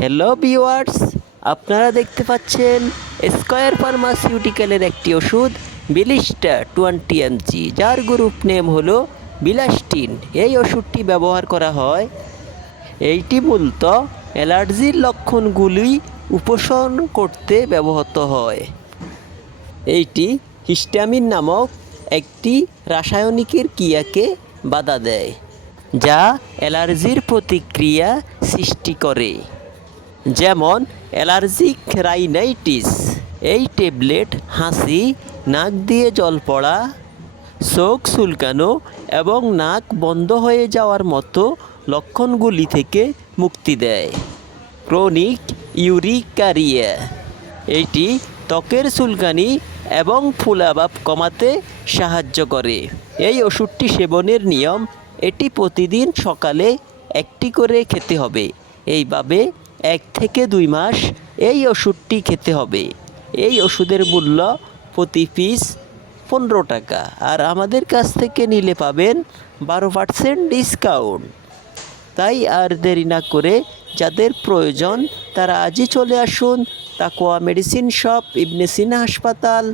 Hello viewers, আপনারা দেখতে পাচ্ছেন স্কয়ার ফার্মাসিউটিক্যালের একটি ওষুধ বিলিস্টার 20 mg, যার গ্রুপ নেম হলো বিলাস্টিন। এই ওষুধটি ব্যবহার করা হয়, এইটি মূলত অ্যালার্জির লক্ষণগুলি উপশম করতে ব্যবহৃত হয়। এইটি হিস্টামিন নামক একটি রাসায়নিকের ক্রিয়াকে বাধা দেয়, যা অ্যালার্জির প্রতিক্রিয়া সৃষ্টি করে, যেমন অ্যালার্জিক রাইনাইটিস। এই ট্যাবলেট হাঁচি, নাক দিয়ে জল পড়া, চোখ চুলকানো এবং নাক বন্ধ হয়ে যাওয়ার মতো লক্ষণগুলি থেকে মুক্তি দেয়। ক্রনিক ইউরিকারিয়া, এটি ত্বকের চুলকানি এবং ফুলাভাব কমাতে সাহায্য করে। এই ওষুধটি সেবনের নিয়ম: এটি প্রতিদিন সকালে একটি করে খেতে হবে। এইভাবে 1 থেকে 2 মাস এই ওষুধটি খেতে হবে। এই ওষুধের মূল্য প্রতি পিস 15 টাকা, আর আমাদের কাছ থেকে নিলে পাবেন 12% ডিসকাউন্ট। তাই আর দেরি না করে যাদের প্রয়োজন তারা আজই চলে আসুন তাকওয়া মেডিসিন শপ, ইবনে সিনা হাসপাতাল।